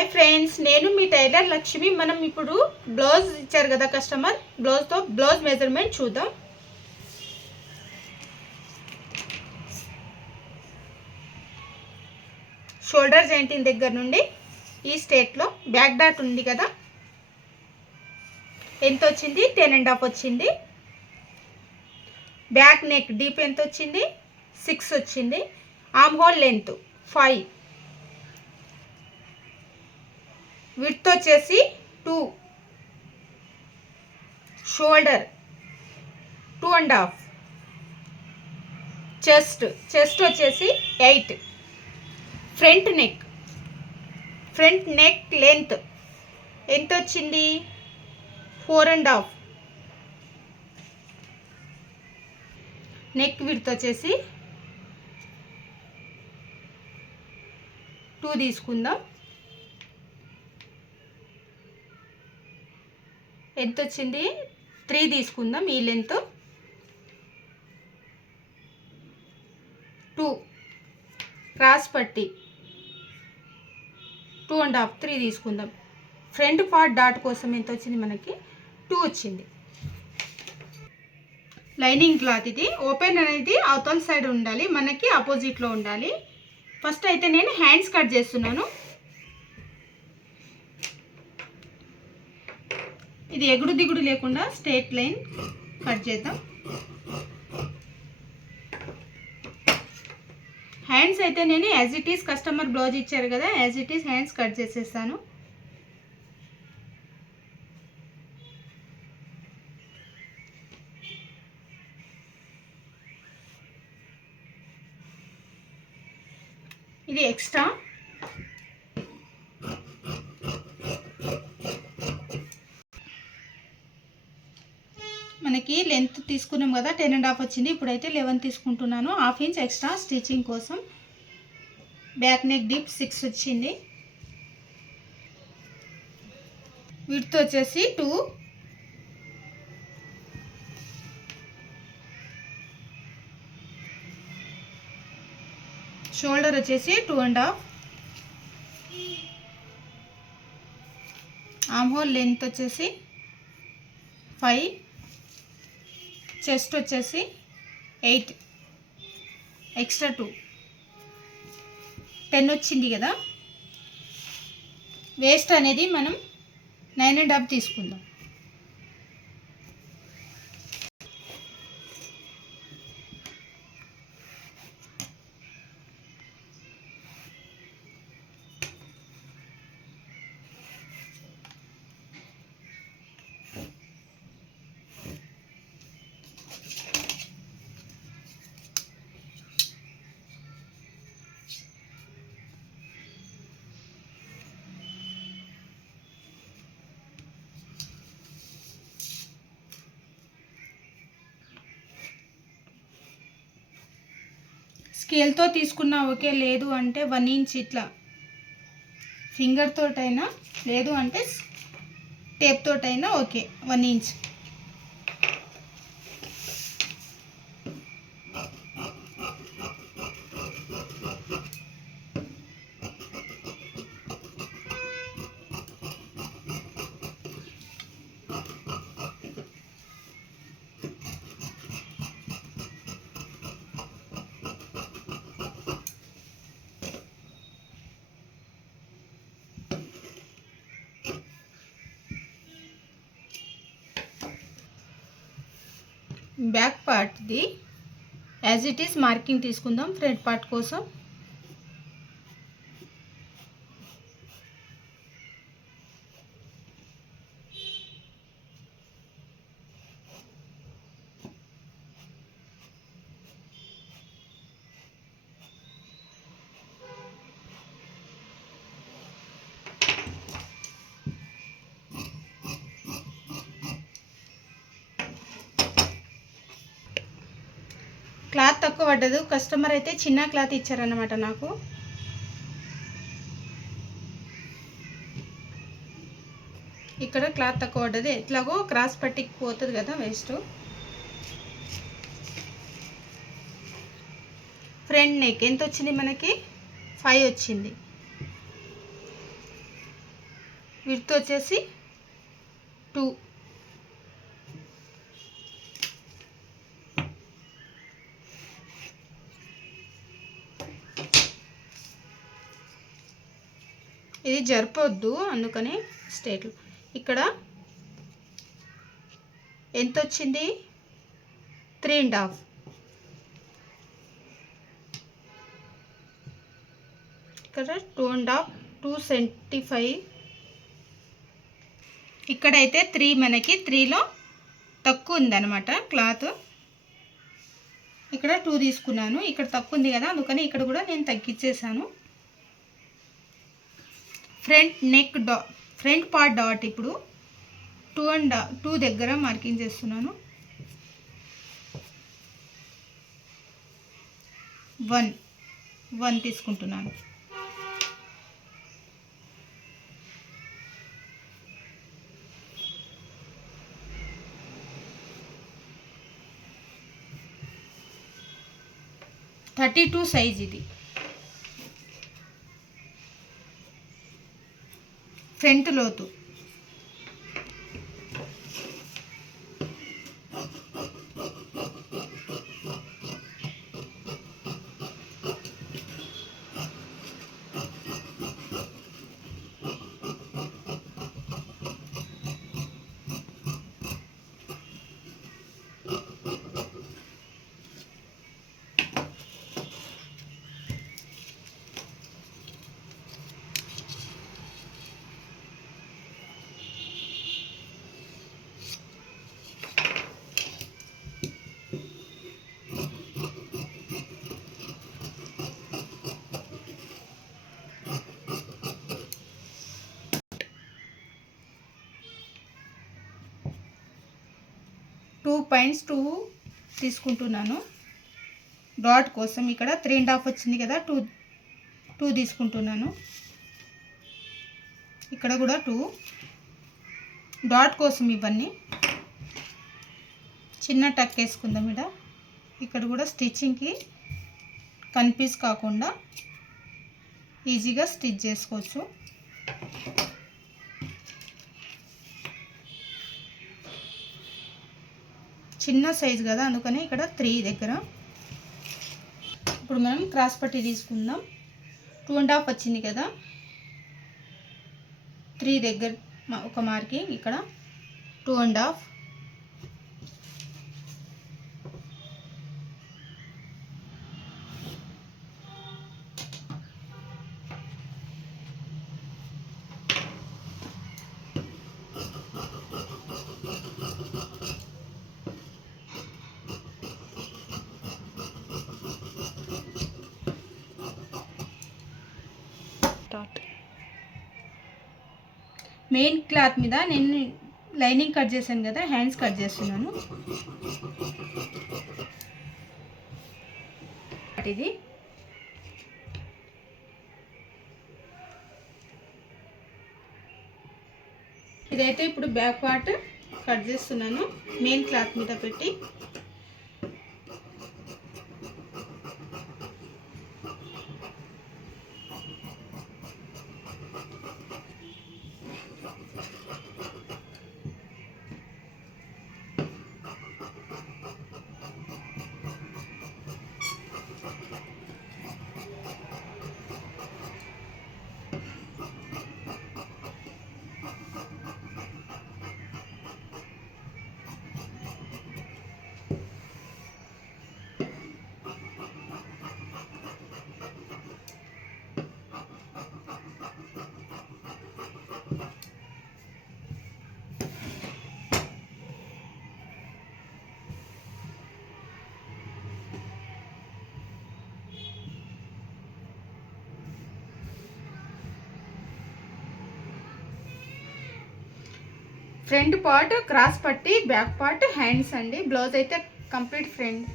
Hi friends, నేను మీ టైలర్ లక్ష్మి. మనం ఇప్పుడు బ్లౌజ్ ఇచ్చారు కదా కస్టమర్, బ్లౌజ్ మెజర్మెంట్ చూద్దాం. షోల్డర్ జాయింటింగ్ దగ్గర నుండి ఈ స్టేట్లో బ్యాక్ డాట్ ఉంది కదా, ఎంత వచ్చింది? 10.5 వచ్చింది. బ్యాక్ నెక్ డీప్ ఎంత వచ్చింది? 6 వచ్చింది. Arm whole length 5. విడ్త్ వచ్చేసి 2. షోల్డర్ 2.5. చెస్ట్ వచ్చేసి 8. ఫ్రంట్ నెక్ లెంత్ ఎంత వచ్చింది? 4.5. నెక్ విడ్త్ వచ్చేసి 2 తీసుకుందాం. ఎంత వచ్చింది? 3 తీసుకుందాం. ఈ లెంత్ 2. క్రాస్ పట్టి 2.5, 3 తీసుకుందాం. ఫ్రంట్ పార్ట్ డాట్ కోసం ఎంత వచ్చింది? మనకి 2 వచ్చింది. లైనింగ్ క్లాత్ ఇది. ఓపెన్ అనేది అవతల సైడ్ ఉండాలి, మనకి ఆపోజిట్లో ఉండాలి. ఫస్ట్ అయితే నేను హ్యాండ్స్ కట్ చేస్తున్నాను. ఇది ఎగుడు దిగుడు లేకుండా స్ట్రేట్ లైన్ కట్ చేద్దాం. హ్యాండ్స్ అయితే నేను as it is customer blouse ఇచ్చారు కదా, as it is hands cut చేసేస్తాను. ఇది ఎక్స్ట్రా. మనకి లెంత్ తీసుకున్నాం కదా, 10.5 వచ్చింది. ఇప్పుడైతే 11 తీసుకుంటున్నాను. 1/2 ఇంచ్ ఎక్స్ట్రా స్టిచ్చింగ్ కోసం. బ్యాక్ నెక్ డీప్ 6 వచ్చింది. విడ్త్ వచ్చేసి 2. షోల్డర్ వచ్చేసి 2.5. ఆర్మ్ హోల్ లెంత్ వచ్చేసి 5. చెస్ట్ వచ్చేసి 8. ఎక్స్ట్రా 2. 10 వచ్చింది కదా. వేస్ట్ అనేది మనం 9.5 తీసుకుందాం. స్కేల్తో తీసుకున్నా ఓకే, లేదు అంటే 1 ఇంచ్ ఇట్లా ఫింగర్ తోటైనా, లేదు అంటే టేప్ తోటైనా ఓకే. 1 ఇంచ్. బ్యాక్ పార్ట్ది యాజ్ ఇట్ ఈస్ మార్కింగ్ తీసుకుందాం ఫ్రంట్ పార్ట్ కోసం. క్లాత్ తక్కువ పడ్డదు. కస్టమర్ అయితే చిన్న క్లాత్ ఇచ్చారన్నమాట నాకు. ఇక్కడ క్లాత్ తక్కువ పడ్డది. ఎట్లాగో క్రాస్ పట్టికి పోతుంది కదా వేస్ట్. ఫ్రంట్ నెక్ ఎంత వచ్చింది మనకి? 5 వచ్చింది. విడ్త్ వచ్చేసి 2. ఇది జరపొద్దు, అందుకని స్ట్రైట్. ఇక్కడ ఎంత వచ్చింది? 3.5. ఇక్కడ 2.5, 275. ఇక్కడైతే 3, మనకి 3లో తక్కువ ఉందన్నమాట క్లాత్. ఇక్కడ 2 తీసుకున్నాను, ఇక్కడ తక్కువ ఉంది కదా, అందుకని ఇక్కడ కూడా నేను తగ్గించేసాను. ఫ్రంట్ పార్ట్ డాట్ ఇప్పుడు 2 దగ్గర మార్కింగ్ చేస్తున్నాను. 1 తీసుకుంటున్నాను. 32 సైజ్ ఇది. ఫ్రంట్ లోతు పాయింట్స్ 2 తీసుకుంటున్నాను డాట్ కోసం. ఇక్కడ 3.5 వచ్చింది కదా, 2 తీసుకుంటున్నాను. ఇక్కడ కూడా 2 డాట్ కోసం. ఇవన్నీ చిన్న టక్ వేసుకుందాం. ఇక్కడ కూడా స్టిచ్చింగ్కి కన్ఫ్యూజ్ కాకుండా ఈజీగా స్టిచ్ చేసుకోవచ్చు. చిన్న సైజు కదా, అందుకని ఇక్కడ 3 దగ్గర. ఇప్పుడు మనం క్రాస్ పట్టీ తీసుకుందాం. 2.5 వచ్చింది కదా, 3 దగ్గర ఒక మార్కింగ్. ఇక్కడ 2.5. మెయిన్ క్లాత్ మీద నేను లైనింగ్ కట్ చేశాను కదా, హ్యాండ్స్ కట్ చేస్తున్నాను. ఇదైతే ఇప్పుడు బ్యాక్ పార్ట్ కట్ చేస్తున్నాను మెయిన్ క్లాత్ మీద పెట్టి. ఫ్రంట్ పార్ట్ క్రాస్ పట్టి, బ్యాక్ పార్ట్ హ్యాండ్స్ అండి. బ్లౌజ్ అయితే కంప్లీట్ ఫ్రంట్